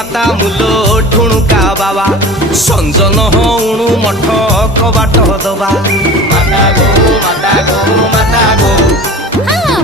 माता मूलो ठुणुका बाबा संजन हणु मठ कबाट दबा माता गो माता गो माता गो। हाँ